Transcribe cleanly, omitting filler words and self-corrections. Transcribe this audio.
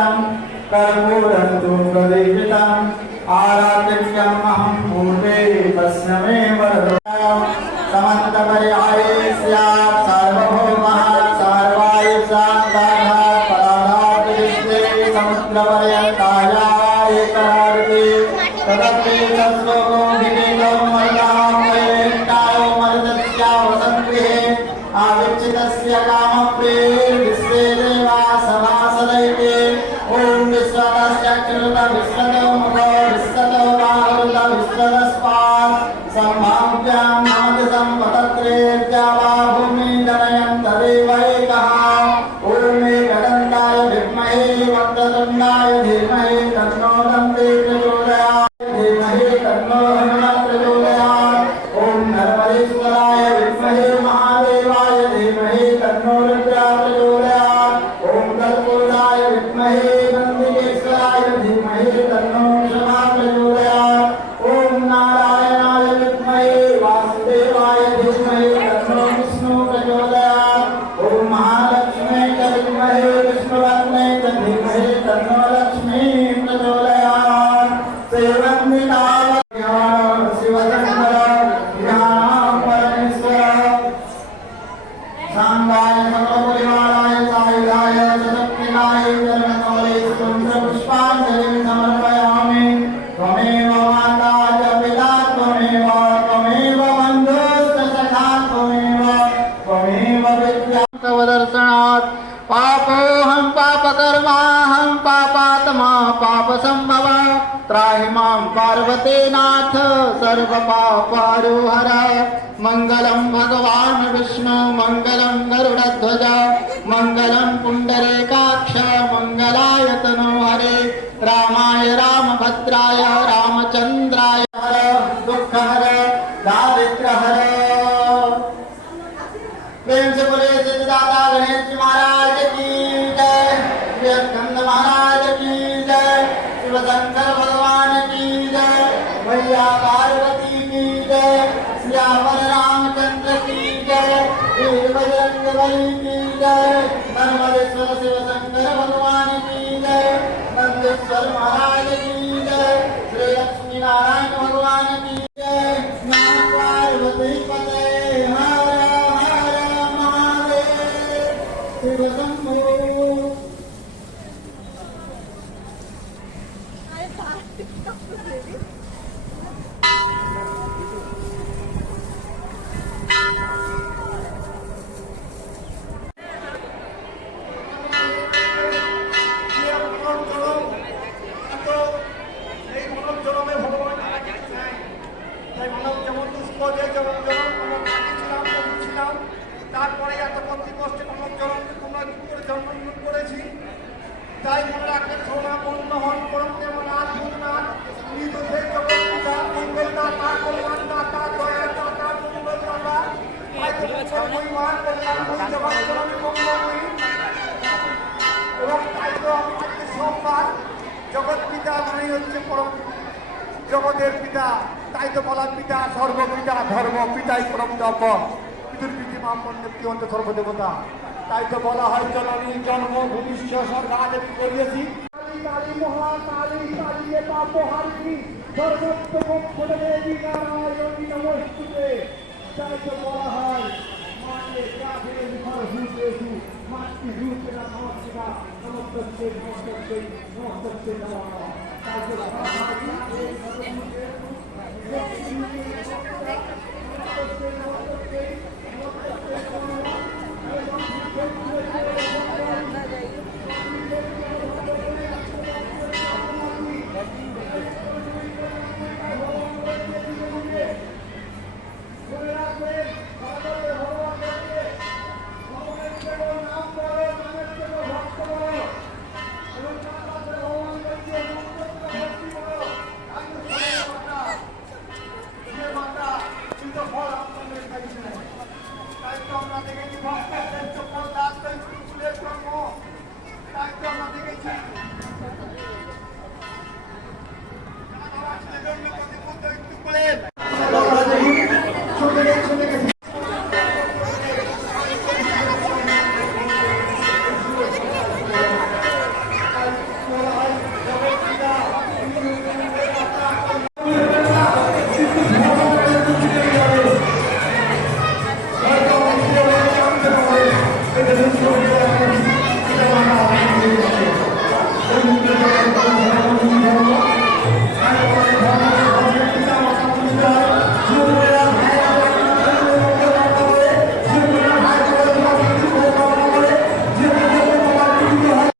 कृतं कर्पूरं तु प्रदीपितम् आराध्यमहं भूते तस्मै वरदो समन्तपर्याये स्यात् सार्वभौमः सर्वायुषान्ताः पराधातुरिष्टे समुद्रपर्यन्ताय एकहारति तदपि तस्वको विकेतो मर्दां वैष्टायो मर्दस्यावसङ्गृहे आविच्चितस्य कामप्रे विश्वे देवा सभासदैते ॐ विश्वतस्य कृत विश्वतो मुखो विश्वतो बाहुल विश्वतस्पात् सम्भाव्यां नामति सम्पतत्रे द्यावा भूमि जनयन् तदेवैकः ॐ एकदन्ताय विद्महे वक्रतुण्डाय धीमहि तन्नो दन्ते प्रचोदयात् धीमहि तन्नो हनुमत् प्रचोदयात् ॐ नरपरेश्वराय विद्महे महादेवाय धीमहि तन्नो रुद्रः प्रचोदयात् ॐ तत्पुरुषाय विद्महे नन्दिकेश्वराय धीमहि तन्नो क्षमा प्रचोदयात् ॐ नारायणाय विद्महे वासुदेवाय धीमहि तन्नो विष्णु प्रचोदयात् ॐ महालक्ष्मी च विद्महे विष्णुवन्ने च धीमहि तन्नो लक्ष्मी प्रचोदयात् सेवन्दिता शिवशङ्कर ध्यानं परमेश्वर सांगाय सकलपरिवाराय सायुधाय सशक्तिनाय चरणकमले सुगन्धपुष्पाञ्जलिं समर्पयामि त्वमेव माता च पिता त्वमेव बन्धुश्च सखा त्वमेव विद्या तव दर्शनात् पापोऽहं पापकर्माहं पापात्मा पापसम्भवा त्राहि मां पार्वतीनाथ सर्वपापहरो हर मङ्गलं भगवान् विष्णु मङ्गलं गरुडध्वज मङ्गलं पुण्डरीकाक्ष मङ्गलाय तनोहरे रामाय रामभद्राय रामचन्द्राय हर दुःखहर दारिद्र्यहर प्रेम से बोले सिद्धिदाता गणेश जी महाराज की जय श्री स्कंद महाराज की जय शिव शंकर भगवान की जय मैया पार्वती की जय श्यावर रामचंद्र की जय वीर बजरंग बली की जय नर्मदेश्वर शिव शंकर भगवान की जय नंदेश्वर महाराज की जय श्री लक्ष्मी नारायण भगवान की जय नमः पार्वती पते हर हर महादेव शिव शंभो তারপরে এত কষ্ট কষ্টে মানব জনমকে তোমরা কি করে জন্মগ্রহণ করেছি তাই মনে রাখবেন সোনা পূর্ণ হন পরম দেবনাথ গুণনাথ নিজ সেই জগৎ পূজা মঙ্গলদাতা কল্যাণদাতা দয়াদাতা মঙ্গলদাতা তাই তো মহিমান কল্যাণময়ী জগৎ জননী মঙ্গলময়ী এবং তাই তো আজকে সোমবার জগৎ পিতা মানে হচ্ছে পরম জগতের পিতা তাই তো বলার পিতা সর্বপিতা ধর্ম পিতাই পরম তপন পিতৃ মামন্যপ্তি অন্ত সর্বদেবতা তাই তো বলা হয় জননী জন্ম ভূমিষ্ঠ স্বর্গাদেবী করিয়েছি কালী মহাকালী কালিয়ে পাপহারিণী সর্বোত্তম দেবী নারায়ণী নমস্তুতে তাই তো বলা হয় মাকে কাফিরে বিফল হুতেছু মাতৃ রূপে নমস্কার নমস্তে নমস্তে নমস্তে নমঃ তাই তো বলা হয়